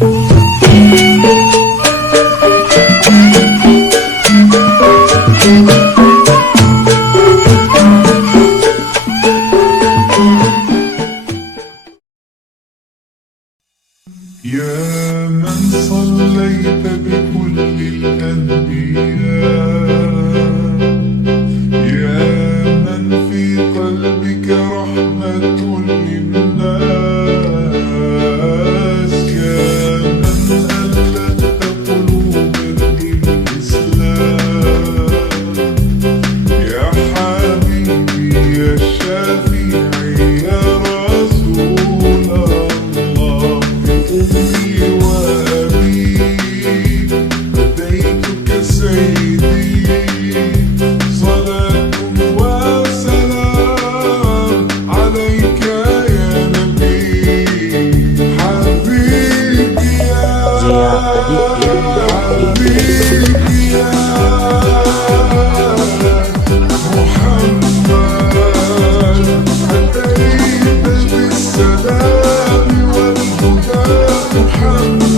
يا من صليت بكل الأنبياء، يا من في قلبك رحمة للناس، يا من ألفت قلوبا للإسلام، يا حبيبي يا شافعي يا رسول الله، أمي وأبي فديتك سيدي، صلاة وسلام عليك يا نبي، حبيبي يا حبيبي يا محمد، أتيت بالسلام والهدى محمد.